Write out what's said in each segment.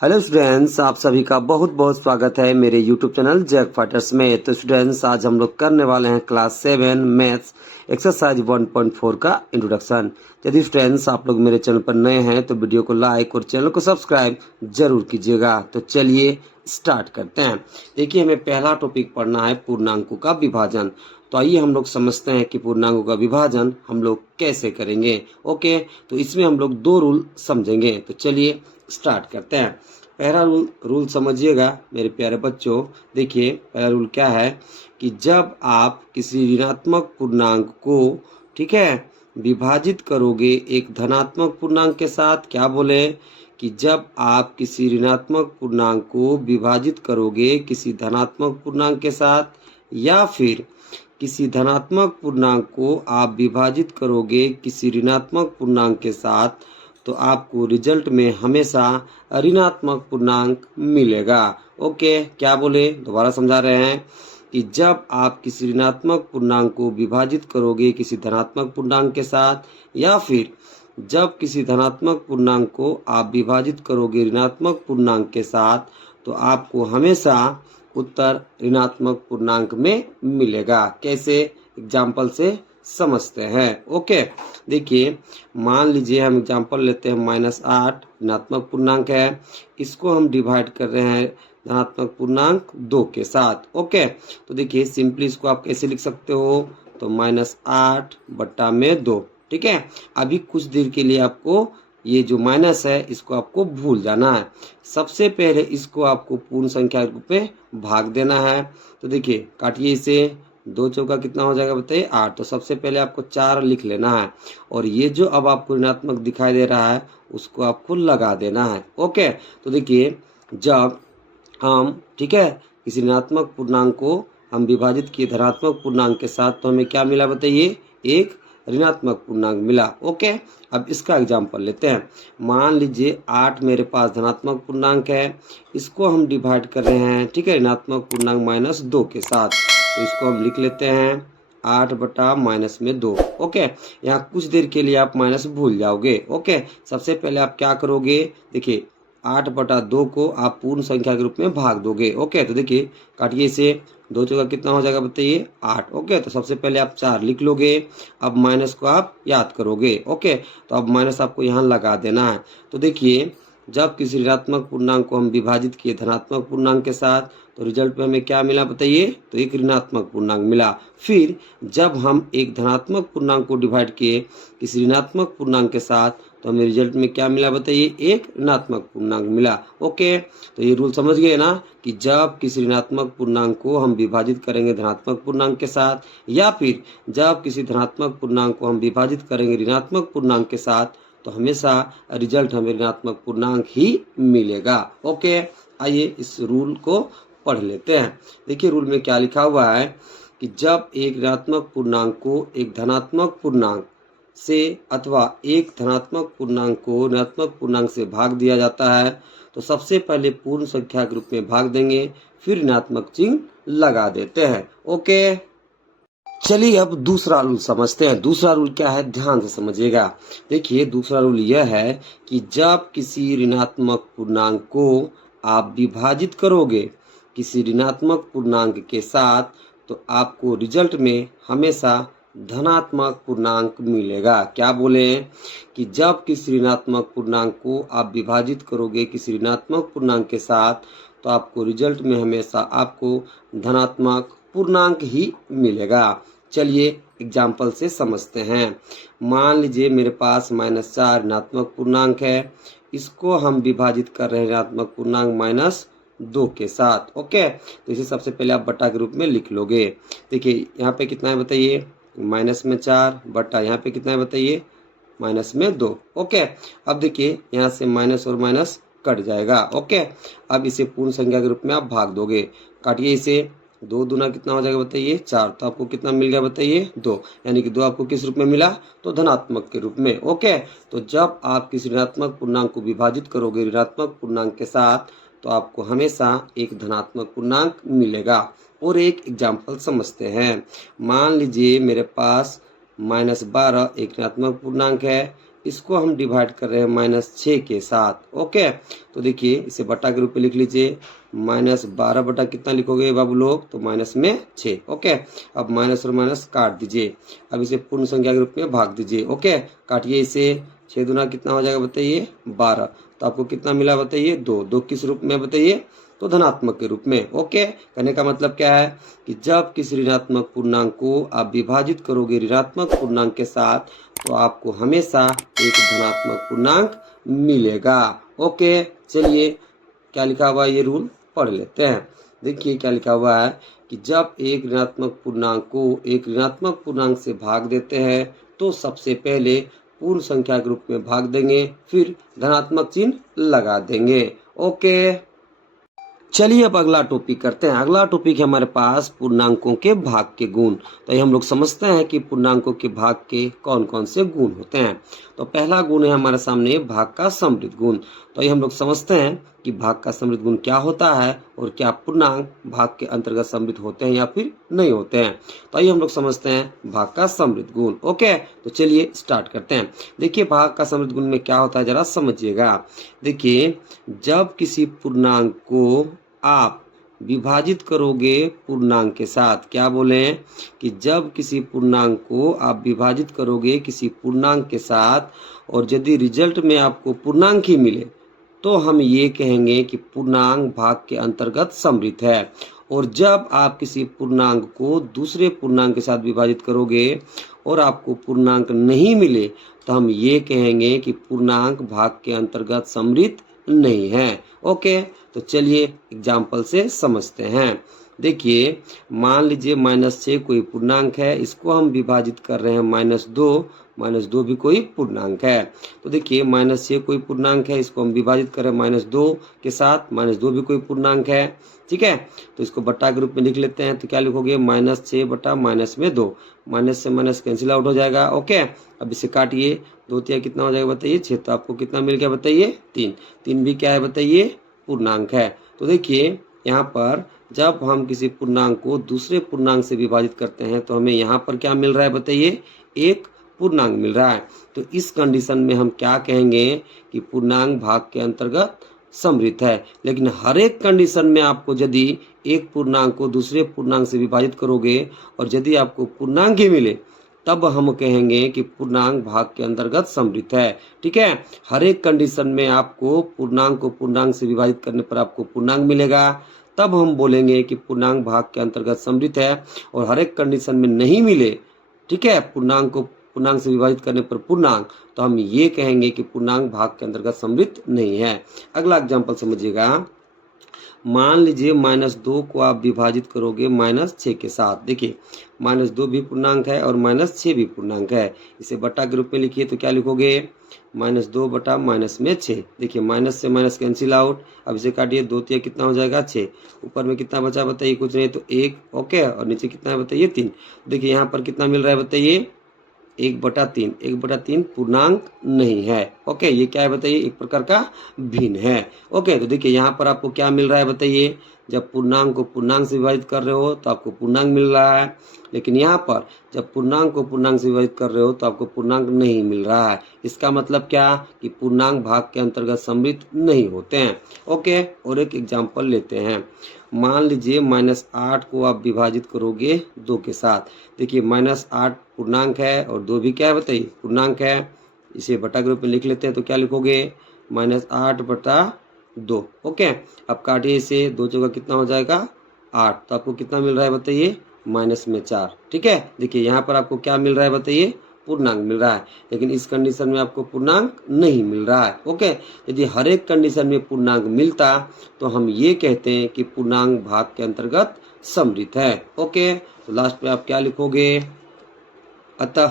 Hello students, आप सभी का बहुत बहुत स्वागत है मेरे यूट्यूब चैनल जैक फाइटर्स में। तो स्टूडेंट्स, आज हम लोग करने वाले हैं क्लास 7 मैथ्स एक्सरसाइज 1.4 का इंट्रोडक्शन। यदि स्टूडेंट्स आप लोग मेरे चैनल पर नए हैं तो वीडियो को लाइक और चैनल को सब्सक्राइब जरूर कीजिएगा। तो चलिए स्टार्ट करते हैं। देखिए, हमें पहला टॉपिक पढ़ना है पूर्णांकों का विभाजन। तो आइए हम लोग समझते हैं कि पूर्णांकों का विभाजन हम लोग कैसे करेंगे। ओके, तो इसमें हम लोग दो रूल समझेंगे। तो चलिए स्टार्ट करते हैं। पहला रूल समझिएगा मेरे प्यारे बच्चों। देखिए, पहला रूल क्या है कि जब आप किसी ऋणात्मक पूर्णांक को, ठीक है, विभाजित करोगे एक धनात्मक पूर्णांक के साथ, क्या बोले कि जब आप किसी ऋणात्मक पूर्णांक को विभाजित करोगे किसी धनात्मक पूर्णांक के साथ, या फिर किसी धनात्मक पूर्णांक को आप विभाजित करोगे किसी ऋणात्मक पूर्णांक के साथ, तो आपको रिजल्ट में हमेशा ऋणात्मक पूर्णांक मिलेगा। ओके, क्या बोले, दोबारा समझा रहे हैं कि जब आप किसी ऋणात्मक पूर्णांक को विभाजित करोगे किसी धनात्मक पूर्णांक के साथ, या फिर जब किसी धनात्मक पूर्णांक को आप विभाजित करोगे ऋणात्मक पूर्णांक के साथ, तो आपको हमेशा उत्तर ऋणात्मक पूर्णांक में मिलेगा। कैसे, एग्जाम्पल से समझते हैं। ओके, देखिए, मान लीजिए हम एग्जाम्पल लेते हैं -8 ऋणात्मक पूर्णांक है, इसको हम डिवाइड कर रहे हैं धनात्मक पूर्णांक 2 के साथ। ओके, तो देखिए सिंपली इसको आप कैसे लिख सकते हो, तो -8 बट्टा में 2। ठीक है, अभी कुछ देर के लिए आपको ये जो माइनस है इसको आपको भूल जाना है। सबसे पहले इसको आपको पूर्ण संख्या के रूप में भाग देना है। तो देखिए, काटिए इसे, 2 चौका कितना हो जाएगा बताइए, 8। तो सबसे पहले आपको 4 लिख लेना है, और ये जो अब आपको ऋणात्मक दिखाई दे रहा है उसको आपको लगा देना है। ओके, तो देखिए, जब हम, ठीक है, किसी ऋणात्मक पूर्णांक को हम विभाजित किए धनात्मक पूर्णांक के साथ, तो हमें क्या मिला बताइए, एक ऋणात्मक पूर्णांक मिला। ओके, अब इसका एग्जाम्पल लेते हैं। मान लीजिए 8 मेरे पास धनात्मक पूर्णांक है, इसको हम डिवाइड कर रहे हैं, ठीक है, ऋणात्मक पूर्णांक -2 के साथ। तो इसको हम लिख लेते हैं 8 बटा -2। ओके, यहाँ कुछ देर के लिए आप माइनस भूल जाओगे। ओके, सबसे पहले आप क्या करोगे, देखिए 8 बटा 2 को आप पूर्ण संख्या के रूप में भाग दोगे। ओके, तो देखिए, काटिए इसे, 2 चौका कितना हो जाएगा बताइए, 8। ओके, तो सबसे पहले आप 4 लिख लोगे, अब माइनस को आप याद करोगे। ओके, तो अब माइनस आपको यहाँ लगा देना है। तो देखिए, जब किसी ऋणात्मक पूर्णांक को हम विभाजित किए धनात्मक पूर्णांक के साथ, तो रिजल्ट में हमें क्या मिला बताइए, तो एक ऋणात्मक पूर्णांक मिला। फिर जब हम एक धनात्मक पूर्णांक को डिवाइड किए किसी ऋणात्मक पूर्णांक के साथ, तो हमें रिजल्ट में क्या मिला बताइए, एक ऋणात्मक पूर्णांक मिला। ओके, तो ये रूल समझ गए ना कि जब किसी ऋणात्मक पूर्णांक को हम विभाजित करेंगे धनात्मक पूर्णांक के साथ, या फिर जब किसी धनात्मक पूर्णांक को हम विभाजित करेंगे ऋणात्मक पूर्णांक के साथ, तो हमेशा रिजल्ट हमें ऋणात्मक पूर्णांक ही मिलेगा। ओके, आइए इस रूल को पढ़ लेते हैं। देखिए, रूल में क्या लिखा हुआ है कि जब एक ऋणात्मक पूर्णांक को एक धनात्मक पूर्णांक से अथवा एक धनात्मक पूर्णांक को ऋणात्मक पूर्णांक से भाग दिया जाता है, तो सबसे पहले पूर्ण संख्या के रूप में भाग देंगे, फिर ऋणात्मक चिन्ह लगा देते हैं। ओके, चलिए अब दूसरा रूल समझते हैं। दूसरा रूल क्या है, ध्यान से समझिएगा। देखिए, दूसरा रूल यह है कि जब किसी ऋणात्मक पूर्णांक को आप विभाजित करोगे किसी ऋणात्मक पूर्णांक के साथ, तो आपको रिजल्ट में हमेशा धनात्मक पूर्णांक मिलेगा। क्या बोले कि जब किसी ऋणात्मक पूर्णांक को आप विभाजित करोगे किसी ऋणात्मक पूर्णांक के साथ, तो आपको रिजल्ट में हमेशा आपको धनात्मक पूर्णांक ही मिलेगा। चलिए एग्जाम्पल से समझते हैं। मान लीजिए मेरे पास -4 ऋणात्मक पूर्णांक है, इसको हम विभाजित कर रहे हैं ऋणात्मक पूर्णांक -2 के साथ। ओके, तो इसे सबसे पहले आप बटा के रूप में लिख लोगे। देखिए, यहाँ पे कितना है बताइए, -4 बटा यहाँ पे कितना है बताइए, -2। ओके, अब देखिए यहाँ से माइनस और माइनस कट जाएगा। ओके, अब इसे पूर्ण संख्या के रूप में आप भाग दोगे, काटिए इसे, 2 दूना कितना हो जाएगा बताइए, 4। तो आपको कितना मिल गया बताइए, 2। यानी कि 2 आपको किस रूप में मिला, तो धनात्मक के रूप में। ओके, तो जब आप किसी ऋणात्मक पूर्णांक को विभाजित करोगे ऋणात्मक पूर्णांक के साथ, तो आपको हमेशा एक धनात्मक पूर्णांक मिलेगा। और एक एग्जाम्पल समझते हैं। मान लीजिए मेरे पास -12 एक ऋणात्मक पूर्णांक है, इसको हम डिवाइड कर रहे हैं -6 के साथ। ओके, तो देखिए इसे बटा के रूप में लिख लीजिए। -12 बटा कितना लिखोगे बाबू लोग, तो माइनस में 6। ओके, अब माइनस और माइनस काट दीजिए। अब इसे पूर्ण संख्या के रूप में भाग दीजिए। ओके, काटिए इसे। 6 दूना कितना हो जाएगा बताइए, 12। तो आपको कितना मिला बताइए, 2। 2 किस रूप में बताइए, तो धनात्मक के रूप में। ओके, कहने का मतलब क्या है कि जब किसी ऋणात्मक पूर्णांक को आप विभाजित करोगे ऋणात्मक पूर्णांक के साथ, तो आपको हमेशा एक धनात्मक पूर्णांक मिलेगा। ओके, चलिए क्या लिखा हुआ है ये रूल पढ़ लेते हैं। देखिए क्या लिखा हुआ है कि जब एक ऋणात्मक पूर्णांक को एक ऋणात्मक पूर्णांक से भाग देते हैं, तो सबसे पहले पूर्ण संख्या के रूप में भाग देंगे, फिर धनात्मक चिन्ह लगा देंगे। ओके, चलिए अब अगला टॉपिक करते हैं। अगला टॉपिक है हमारे पास पूर्णांकों के भाग के गुण। तो ये हम लोग समझते हैं कि पूर्णांकों के भाग के कौन कौन से गुण होते हैं। तो पहला गुण है हमारे सामने भाग का समृद्ध गुण। तो ये हम लोग समझते हैं कि भाग का समृद्ध गुण क्या होता है और क्या पूर्णांक भाग के अंतर्गत समृद्ध होते हैं या फिर नहीं होते हैं। तो आइए हम लोग समझते हैं भाग का समृद्ध गुण। ओके, तो चलिए स्टार्ट करते हैं। देखिए भाग का समृद्ध गुण में क्या होता है जरा समझिएगा। देखिए जब किसी पूर्णांक को आप विभाजित करोगे पूर्णांक के साथ, क्या बोले कि जब किसी पूर्णांक को आप विभाजित करोगे किसी पूर्णांक के साथ और यदि रिजल्ट में आपको पूर्णांक ही मिले, तो हम ये कहेंगे कि पूर्णांक भाग के अंतर्गत समृद्ध है। और जब आप किसी पूर्णांक को दूसरे पूर्णांक के साथ विभाजित करोगे और आपको पूर्णांक नहीं मिले, तो हम ये कहेंगे कि पूर्णांक भाग के अंतर्गत समृद्ध नहीं है। ओके, तो चलिए एग्जाम्पल से समझते हैं। देखिए मान लीजिए -6 कोई पूर्णांक है, इसको हम विभाजित कर रहे हैं -2। -2 भी कोई पूर्णांक है। तो देखिए -6 कोई पूर्णांक है, इसको हम विभाजित कर रहे हैं -2 के साथ। -2 भी कोई पूर्णांक है, ठीक है। तो इसको बट्टा के रूप में लिख लेते हैं। तो क्या लिखोगे, -6 बटा -2। माइनस से माइनस कैंसिल आउट हो जाएगा। ओके, अब इसे काटिए। 2 तिया कितना हो जाएगा बताइए, 6। तो आपको कितना मिल गया बताइए, 3। 3 भी क्या है बताइए, पूर्णांक है। तो देखिए यहाँ पर जब हम किसी पूर्णांक को दूसरे पूर्णांक से विभाजित करते हैं, तो हमें यहाँ पर क्या मिल रहा है बताइए, एक पूर्णांक मिल रहा है। तो इस कंडीशन में हम क्या कहेंगे कि पूर्णांक भाग के अंतर्गत समृद्ध है। लेकिन हर एक कंडीशन में आपको यदि एक पूर्णांक को दूसरे पूर्णांक से विभाजित करोगे और यदि आपको पूर्णांक ही मिले, तब हम कहेंगे कि पूर्णांक भाग के अंतर्गत समृद्ध है। ठीक है, हर एक कंडीशन में आपको पूर्णांक को पूर्णांक से विभाजित करने पर आपको पूर्णांक मिलेगा, तब हम बोलेंगे कि पूर्णांक भाग के अंतर्गत समृद्ध है। और हर एक कंडीशन में नहीं मिले, ठीक है, पूर्णांक को पूर्णांक से विभाजित करने पर पूर्णांक, तो हम ये कहेंगे कि पूर्णांक भाग के अंतर्गत समृद्ध नहीं है। अगला एग्जाम्पल समझिएगा। मान लीजिए -2 को आप विभाजित करोगे -6 के साथ। देखिए -2 भी पूर्णांक है और -6 भी पूर्णांक है। इसे बट्टा के रूप में लिखिए। तो क्या लिखोगे, -2 बटा -6। देखिए माइनस से माइनस कैंसिल आउट। अब इसे काटिए। 2 तिया कितना हो जाएगा, 6। ऊपर में कितना बचा बताइए, कुछ नहीं तो 1। ओके, और नीचे कितना है बताइए, 3। देखिए यहाँ पर कितना मिल रहा है बताइए, 1/3। 1/3 पूर्णांक नहीं है। ओके, ये क्या है बताइए, एक प्रकार का भिन्न है। ओके, तो देखिए यहाँ पर आपको क्या मिल रहा है बताइए, जब पूर्णांक को पूर्णांक से विभाजित कर रहे हो तो आपको पूर्णांक मिल रहा है। लेकिन यहाँ पर जब पूर्णांक को पूर्णांक से विभाजित कर रहे हो तो आपको पूर्णांक नहीं मिल रहा है। इसका मतलब क्या कि पूर्णांक भाग के अंतर्गत समृद्ध नहीं होते हैं। ओके, और एक एग्जाम्पल लेते हैं। मान लीजिए -8 को आप विभाजित करोगे 2 के साथ। देखिए -8 पूर्णांक है और 2 भी क्या है बताइए, पूर्णांक है। इसे बटा के रूप में लिख लेते हैं। तो क्या लिखोगे, -8/2। ओके, अब काटिए इसे। 2 चौका कितना हो जाएगा, 8। तो आपको कितना मिल रहा है बताइए, -4। ठीक है, देखिए यहाँ पर आपको क्या मिल रहा है बताइए, पूर्णांक मिल रहा है। लेकिन इस कंडीशन में आपको पूर्णांक नहीं मिल रहा है। ओके, यदि हर एक कंडीशन में पूर्णांक मिलता तो हम ये कहते हैं कि पूर्णांक भाग के अंतर्गत समृद्ध है। ओके, तो लास्ट में आप क्या लिखोगे, अतः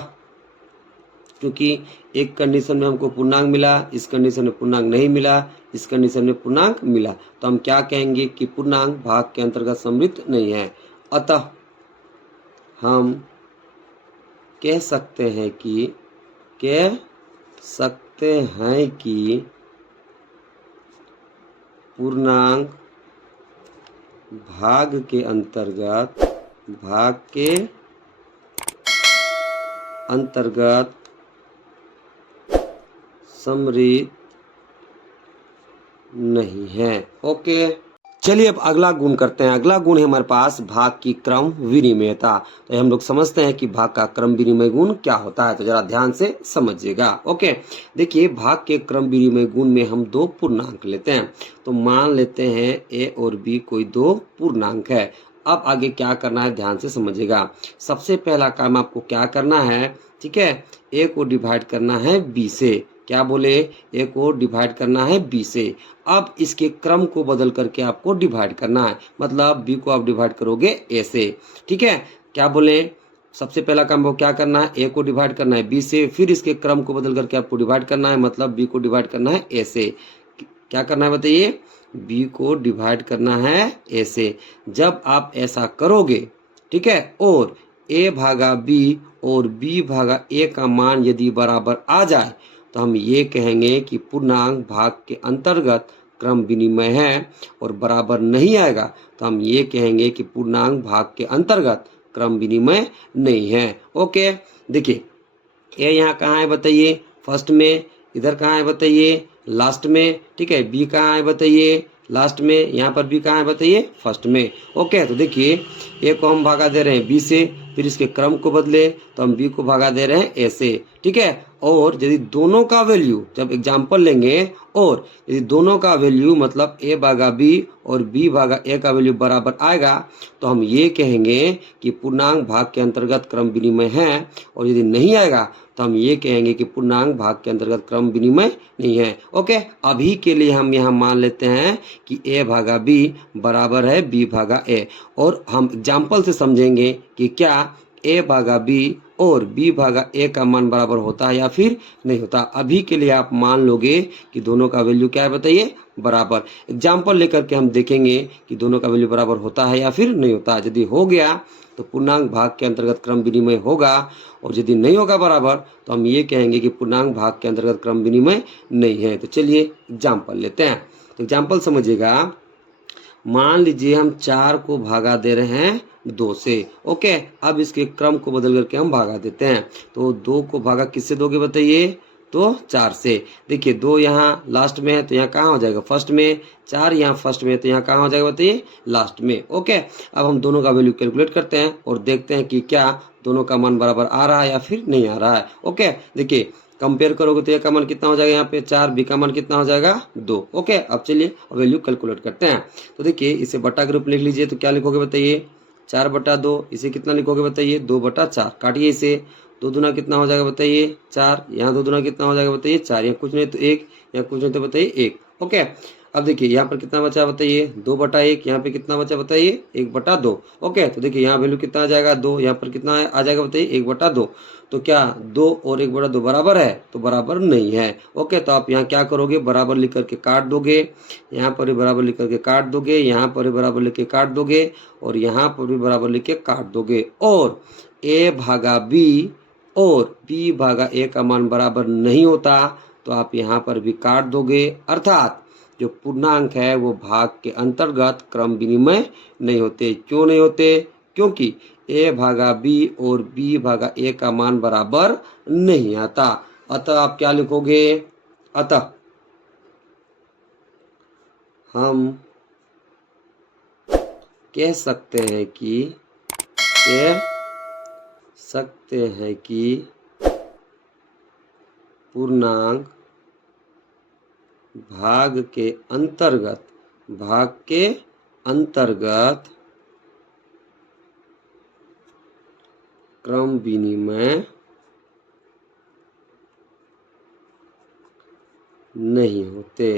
क्योंकि एक कंडीशन में हमको पूर्णांक मिला, इस कंडीशन में पूर्णांक नहीं मिला, इस कंडीशन में पूर्णांक मिला, तो हम क्या कहेंगे कि पूर्णांक भाग के अंतर्गत समृद्ध नहीं है। अतः हम कह सकते हैं कि पूर्णांक भाग के अंतर्गत समृद्ध नहीं है। ओके, चलिए अब अगला गुण करते हैं। अगला गुण है हमारे पास भाग की क्रम विनिमयता। तो हम लोग समझते हैं कि भाग का क्रम विनिमय गुण क्या होता है, तो जरा ध्यान से समझिएगा। ओके, देखिए भाग के क्रम विनिमय गुण में हम दो पूर्णांक लेते हैं। तो मान लेते हैं ए और बी कोई दो पूर्णांक है। अब आगे क्या करना है ध्यान से समझिएगा। सबसे पहला काम आपको क्या करना है, ठीक है, ए को डिवाइड करना है बी से। क्या बोले, ए को डिवाइड करना है बी से। अब इसके क्रम को बदल करके आपको डिवाइड करना है, मतलब बी को आप डिवाइड करोगे ए से। ठीक है, क्या बोले, सबसे पहला काम वो क्या करना है, ए को डिवाइड करना है बी से, फिर इसके क्रम को बदल करके आपको डिवाइड करना है, मतलब बी को डिवाइड करना है ए से। क्या करना है बताइए, बी को डिवाइड करना है ए से। जब आप ऐसा करोगे, ठीक है, और ए भागा बी और बी भागा ए का मान यदि बराबर आ जाए तो हम ये कहेंगे कि पूर्णांक भाग के अंतर्गत क्रम विनिमय है, और बराबर नहीं आएगा तो हम ये कहेंगे कि पूर्णांक भाग के अंतर्गत क्रम विनिमय नहीं है। ओके, देखिए ए यहाँ कहाँ है बताइए, फर्स्ट में, इधर कहाँ है बताइए, लास्ट में। ठीक है, बी कहाँ है बताइए, लास्ट में। यहाँ पर बी कहाँ है बताइए, फर्स्ट में। ओके, तो देखिए ए को हम भागा दे रहे हैं बी से, फिर इसके क्रम को बदले तो हम बी को भागा दे रहे हैं ए से। ठीक है, और यदि दोनों का वैल्यू, जब एग्जाम्पल लेंगे और यदि दोनों का वैल्यू मतलब ए भागा बी और बी भागा ए का वैल्यू बराबर आएगा तो हम ये कहेंगे कि पूर्णांक भाग के अंतर्गत क्रम विनिमय है, और यदि नहीं आएगा तो हम ये कहेंगे कि पूर्णांक भाग के अंतर्गत क्रम विनिमय नहीं है। ओके, अभी के लिए हम यहाँ मान लेते हैं कि ए भागा बी बराबर है बी भागा ए, और हम एग्जाम्पल से समझेंगे कि क्या ए भागा बी और बी भागा ए का मान बराबर होता है या फिर नहीं होता। अभी के लिए आप मान लोगे कि दोनों का वैल्यू क्या है बताइए, बराबर। एग्जाम्पल लेकर के हम देखेंगे कि दोनों का वैल्यू बराबर होता है या फिर नहीं होता। यदि हो गया तो पूर्णांक भाग के अंतर्गत क्रम विनिमय होगा, और यदि नहीं होगा बराबर तो हम ये कहेंगे कि पूर्णांक भाग के अंतर्गत क्रम विनिमय नहीं है। तो चलिए एग्जाम्पल लेते हैं। तो एग्जाम्पल समझिएगा, मान लीजिए हम 4 को भागा दे रहे हैं 2 से। ओके, अब इसके क्रम को बदल करके हम भागा देते हैं। तो 2 को भागा किससे दोगे बताइए, तो 4 से। देखिए 2 यहाँ लास्ट में है तो यहाँ कहाँ हो जाएगा, फर्स्ट में। 4 यहाँ फर्स्ट में है तो यहाँ कहाँ हो जाएगा बताइए, लास्ट में। ओके, अब हम दोनों का वैल्यू कैलकुलेट करते हैं और देखते हैं कि क्या दोनों का मान बराबर आ रहा है या फिर नहीं आ रहा है। ओके, देखिए कंपेयर करोगे तो ए का मान कितना हो जाएगा यहाँ पे 4, बी का मान कितना हो जाएगा 2। ओके, अब चलिए वैल्यू कैलकुलेट करते हैं। तो देखिए इसे बटा के रूप लिख लीजिए, तो क्या लिखोगे बताइए, 4/2। इसे कितना लिखोगे बताइए, 2/4। काटिए इसे, 2 दूना कितना हो जाएगा बताइए 4, यहाँ 2 दूना कितना हो जाएगा बताइए 4, यहाँ कुछ नहीं तो 1, यहाँ कुछ नहीं तो बताइए 1। ओके, अब देखिए यहाँ पर कितना बचा बताइए 2/1, यहाँ पे कितना बचा बताइए 1/2। ओके, तो देखिए यहाँ वैल्यू कितना आ जाएगा 2, यहाँ पर कितना आ जाएगा बताइए 1/2। तो क्या 2 और 1/2 बराबर है, तो बराबर नहीं है। ओके, तो आप यहाँ क्या करोगे, बराबर लिख करके काट दोगे, यहाँ पर भी बराबर लिख करके काट दोगे, यहाँ पर भी बराबर लिख के काट दोगे, और यहाँ पर भी बराबर लिख के काट दोगे, और ए भागा बी और बी भागा ए का मान बराबर नहीं होता तो आप यहाँ पर भी काट दोगे, अर्थात जो पूर्णांक है वो भाग के अंतर्गत क्रम विनिमय नहीं होते। क्यों नहीं होते, क्योंकि ए भागा बी और बी भागा ए का मान बराबर नहीं आता। अतः आप क्या लिखोगे, अतः हम कह सकते हैं कि पूर्णांक भाग के अंतर्गत क्रम विनिमय नहीं होते।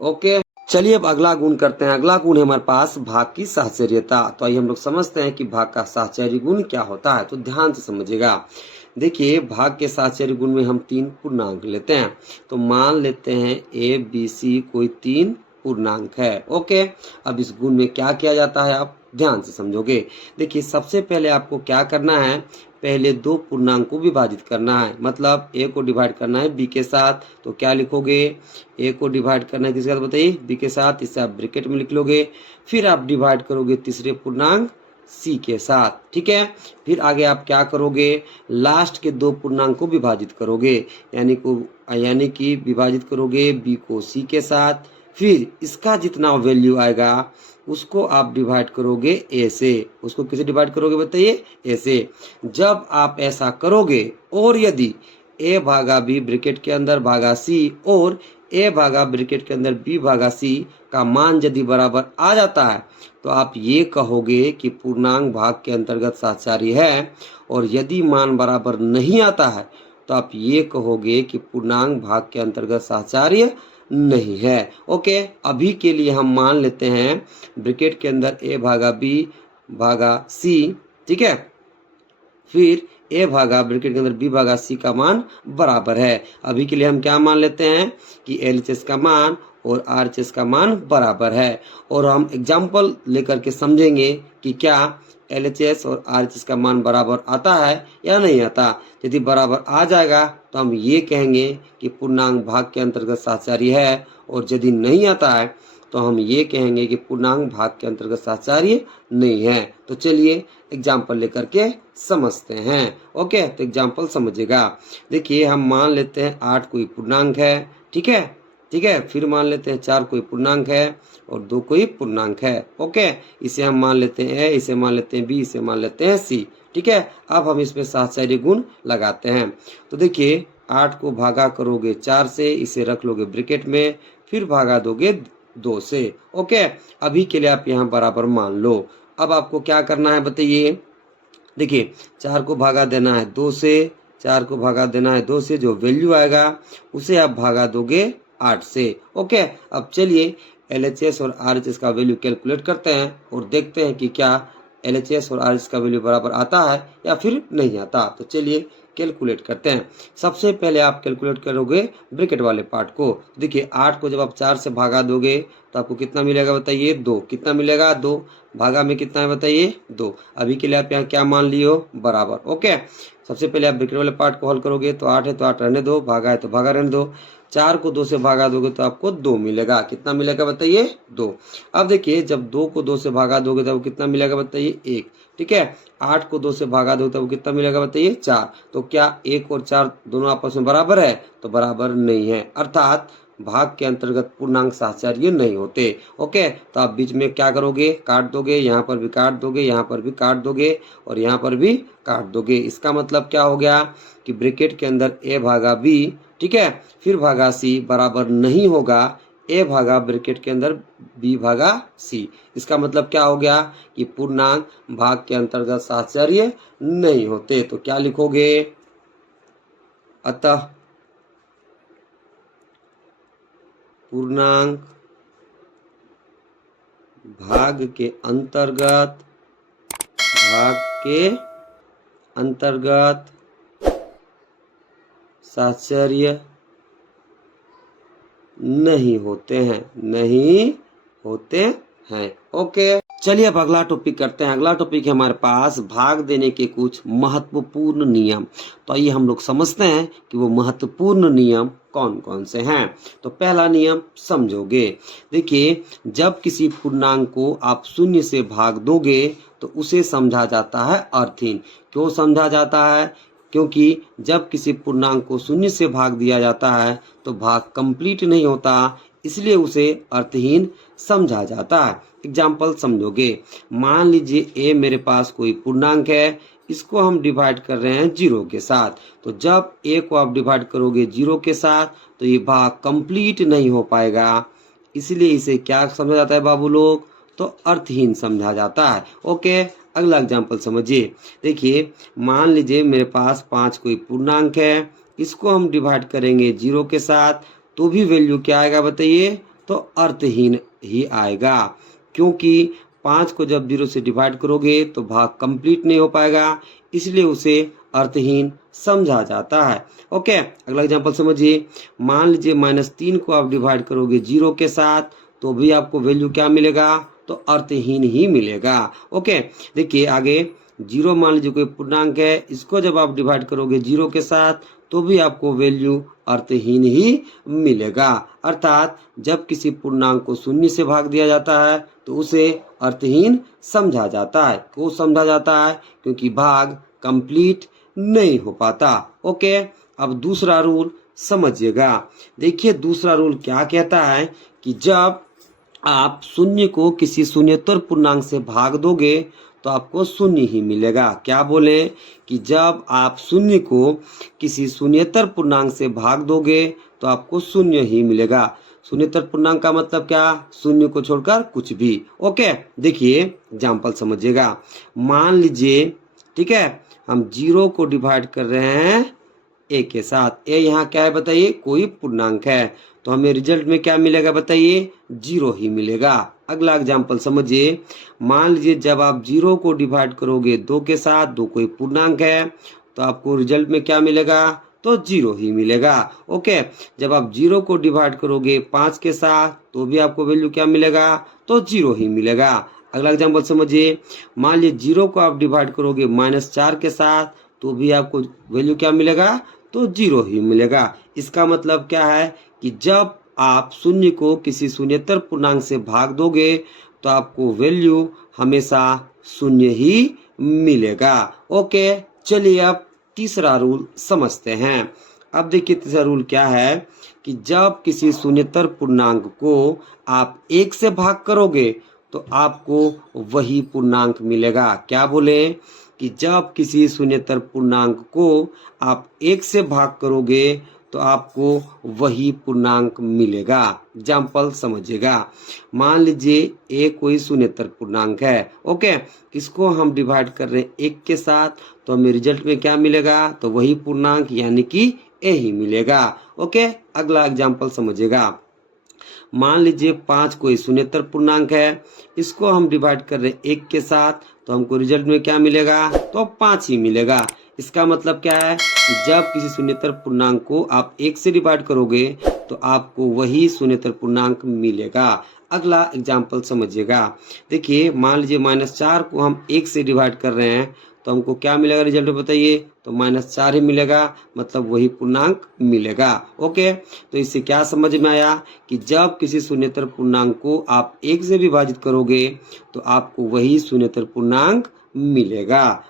ओके, चलिए अब अगला गुण करते हैं। अगला गुण है हमारे पास भाग की साहचर्यता। तो आइए हम लोग समझते हैं कि भाग का साहचर्य गुण क्या होता है। तो ध्यान से समझिएगा। देखिए भाग के साहचर्य गुण में हम 3 पूर्णांक लेते हैं। तो मान लेते हैं ए बी सी कोई 3 पूर्णांक है। ओके, अब इस गुण में क्या किया जाता है आप ध्यान से समझोगे। देखिए सबसे पहले आपको क्या करना है, पहले 2 पूर्णांक को विभाजित करना है, मतलब ए को डिवाइड करना है बी के साथ। तो क्या लिखोगे, ए को डिवाइड करना है किसके साथ बताइए, बी के साथ, इसे आप ब्रैकेट में लिख लोगे। फिर आप डिवाइड करोगे तीसरे पूर्णांक सी के साथ। ठीक है, फिर आगे आप क्या करोगे, लास्ट के दो पूर्णांक को विभाजित करोगे, यानी कि विभाजित करोगे बी को सी के साथ, फिर इसका जितना वैल्यू आएगा उसको आप डिवाइड करोगे ए से। उसको किसे डिवाइड करोगे बताइए, ए से। जब आप ऐसा करोगे और यदि ए भागा बी ब्रैकेट के अंदर भागा सी और ए भागा ब्रैकेट के अंदर बी भागा सी का मान यदि बराबर आ जाता है तो आप ये कहोगे कि पूर्णांक भाग के अंतर्गत सहचारी है, और यदि मान बराबर नहीं आता है तो आप ये कहोगे कि पूर्णांक भाग के अंतर्गत सहचार्य नहीं है। ओके, अभी के लिए हम मान लेते हैं ब्रैकेट के अंदर ए भागा बी भागा सी, ठीक है, फिर ए भागा ब्रैकेट के अंदर बी भागा सी का मान बराबर है। अभी के लिए हम क्या मान लेते हैं कि एलएचएस का मान और आरएचएस का मान बराबर है, और हम एग्जाम्पल लेकर के समझेंगे कि क्या एलएचएस और आरएचएस का मान बराबर आता है या नहीं आता। यदि बराबर आ जाएगा तो हम ये कहेंगे कि पूर्णांक भाग के अंतर्गत सहचारी है, और यदि नहीं आता है तो हम ये कहेंगे कि पूर्णांक भाग के अंतर्गत सहचार्य नहीं है। तो चलिए एग्जाम्पल लेकर के समझते हैं। ओके, तो एग्जाम्पल समझिएगा। देखिए, हम मान लेते हैं 8 कोई पूर्णांक है, ठीक है, फिर मान लेते हैं 4 कोई पूर्णांक है और 2 कोई पूर्णांक है। ओके, इसे हम मान लेते हैं ए, इसे मान लेते हैं बी, इसे मान लेते हैं सी। ठीक है, अब हम इसमें सहचार्य गुण लगाते हैं। तो देखिए, 8 को भागा करोगे 4 से, इसे रख लोगे ब्रैकेट में, फिर भागा दोगे 2 से। ओके, अभी के लिए आप यहाँ बराबर मान लो। अब आपको क्या करना है बताइए। देखिए, 4 को भागा देना है 2 से, 4 को भागा देना है 2 से, जो वैल्यू आएगा उसे आप भागा दोगे 8 से। ओके, अब चलिए एलएचएस और आरएचएस का वैल्यू कैलकुलेट करते हैं और देखते हैं कि क्या एलएचएस और आरएचएस का वैल्यू बराबर आता है या फिर नहीं आता। तो चलिए कैलकुलेट करते हैं। सबसे पहले आप कैलकुलेट करोगे ब्रैकेट वाले पार्ट को। देखिए, 8 को जब आप 4 से भागा दोगे तो आपको कितना मिलेगा बताइए, 2। कितना मिलेगा, 2। भागा में कितना है बताइए, 2। अभी के लिए आप यहाँ क्या मान लियो, बराबर। ओके, सबसे पहले आप ब्रैकेट वाले पार्ट को हल करोगे तो 8 है तो 8 रहने दो, भागा है तो भागा रहने दो। 4 को 2 से भागा दोगे तो आपको 2 मिलेगा। कितना मिलेगा बताइए, 2। अब देखिए, जब 2 को 2 से भागा दोगे तब कितना मिलेगा बताइए, 1। ठीक है, 8 को 2 से भागा दोगे तब कितना मिलेगा बताइए, 4। तो क्या 1 और 4 दोनों आपस में बराबर है, तो बराबर नहीं है, अर्थात भाग के अंतर्गत पूर्णांक सहचार्य नहीं होते। ओके, तो आप बीच में क्या करोगे, काट दोगे, यहाँ पर भी काट दोगे, यहाँ पर भी काट दोगे और यहाँ पर भी काट दोगे। इसका मतलब क्या हो गया कि ब्रैकेट के अंदर ए भागा बी, ठीक है, फिर भागा सी बराबर नहीं होगा ए भागा ब्रैकेट के अंदर बी भागा सी। इसका मतलब क्या हो गया कि पूर्णांक भाग के अंतर्गत सहचार्य नहीं होते। तो क्या लिखोगे, अतः पूर्णांक भाग के अंतर्गत सहचार्य नहीं होते हैं। ओके, चलिए अब अगला टॉपिक करते हैं। अगला टॉपिक है हमारे पास भाग देने के कुछ महत्वपूर्ण नियम। तो आइए हम लोग समझते हैं कि वो महत्वपूर्ण नियम कौन कौन से हैं। तो पहला नियम समझोगे। देखिए, जब किसी पूर्णांक को आप 0 से भाग दोगे तो उसे समझा जाता है अर्थहीन। क्यों समझा जाता है, क्योंकि जब किसी पूर्णांक को 0 से भाग दिया जाता है तो भाग कंप्लीट नहीं होता, इसलिए उसे अर्थहीन समझा जाता है। एग्जाम्पल समझोगे। मान लीजिए ए मेरे पास कोई पूर्णांक है, इसको हम डिवाइड कर रहे हैं 0 के साथ। तो जब ए को आप डिवाइड करोगे 0 के साथ तो ये भाग कंप्लीट नहीं हो पाएगा, इसलिए इसे क्या समझा जाता है बाबू लोग, तो अर्थहीन समझा जाता है। ओके, अगला एग्जाम्पल समझिए। देखिए, मान लीजिए मेरे पास 5 कोई पूर्णांक है, इसको हम डिवाइड करेंगे 0 के साथ तो भी वैल्यू क्या आएगा बताइए, तो अर्थहीन ही आएगा, क्योंकि 5 को जब 0 से डिवाइड करोगे तो भाग कंप्लीट नहीं हो पाएगा, इसलिए उसे अर्थहीन समझा जाता है। ओके, अगला एग्जांपल समझिए। मान लीजिए -3 को आप डिवाइड करोगे 0 के साथ तो भी आपको वैल्यू क्या मिलेगा, तो अर्थहीन ही मिलेगा। ओके, देखिए आगे 0 मान लीजिए कोई पूर्णांक है, इसको जब आप डिवाइड करोगे 0 के साथ तो भी आपको वैल्यू अर्थहीन ही मिलेगा। अर्थात जब किसी पूर्णांक को शून्य से भाग दिया जाता है तो उसे अर्थहीन समझा जाता है। क्यों समझा जाता है? क्योंकि भाग कंप्लीट नहीं हो पाता। ओके, अब दूसरा रूल समझिएगा। देखिए दूसरा रूल क्या कहता है कि जब आप शून्य को किसी शून्येतर पूर्णांक से भाग दोगे तो आपको शून्य ही मिलेगा। क्या बोले कि जब आप शून्य को किसी शून्येतर पूर्णांक से भाग दोगे तो आपको शून्य ही मिलेगा। शून्येतर पूर्णांक का मतलब क्या? शून्य को छोड़कर कुछ भी। ओके, देखिए एग्जाम्पल समझिएगा। मान लीजिए, ठीक है, हम 0 को डिवाइड कर रहे हैं ए के साथ। ए यहाँ क्या है बताइए? कोई पूर्णांक है, तो हमें रिजल्ट में क्या मिलेगा बताइए? 0 ही मिलेगा। अगला एग्जाम्पल समझिए। मान लीजिए जब आप 0 को डिवाइड करोगे 2 के साथ, 2 कोई पूर्णांक है, तो आपको रिजल्ट में क्या मिलेगा? तो 0 ही मिलेगा। ओके, जब आप 0 को डिवाइड करोगे 5 के साथ तो भी आपको वैल्यू क्या मिलेगा? तो 0 ही मिलेगा। अगला एग्जाम्पल समझिए। मान लीजिए 0 को आप डिवाइड करोगे -4 के साथ तो भी आपको वैल्यू क्या मिलेगा? तो 0 ही मिलेगा। इसका मतलब क्या है कि जब आप शून्य को किसी शून्येतर पूर्णांक से भाग दोगे तो आपको वैल्यू हमेशा शून्य ही मिलेगा। ओके, चलिए अब तीसरा रूल समझते हैं। अब देखिए तीसरा रूल क्या है कि जब किसी शून्येतर पूर्णांक को आप 1 से भाग करोगे तो आपको वही पूर्णांक मिलेगा। क्या बोले कि जब किसी शून्येतर पूर्णांक को आप 1 से भाग करोगे तो आपको वही पूर्णांक मिलेगा। एग्जाम्पल समझिएगा। मान लीजिए ए कोई शून्येतर पूर्णांक है। ओके, इसको हम डिवाइड कर रहे हैं 1 के साथ, तो हमें रिजल्ट में क्या मिलेगा? तो वही पूर्णांक यानी कि ए ही मिलेगा। ओके, अगला एग्जाम्पल समझिएगा। मान लीजिए 5 कोई शून्येतर पूर्णांक है, इसको हम डिवाइड कर रहे हैं 1 के साथ, तो हमको रिजल्ट में क्या मिलेगा? तो 5 ही मिलेगा। इसका मतलब क्या है कि जब किसी शून्येतर पूर्णांक को आप 1 से डिवाइड करोगे तो आपको वही शून्येतर पूर्णांक मिलेगा। अगला एग्जाम्पल समझिएगा। देखिए मान लीजिए -4 को हम 1 से डिवाइड कर रहे हैं तो हमको क्या मिलेगा रिजल्ट में बताइए? तो -4 ही मिलेगा, मतलब वही पूर्णांक मिलेगा। ओके, तो इससे क्या समझ में आया कि जब किसी शून्येतर पूर्णांक को आप 1 से विभाजित करोगे तो आपको वही शून्येतर पूर्णांक मिलेगा।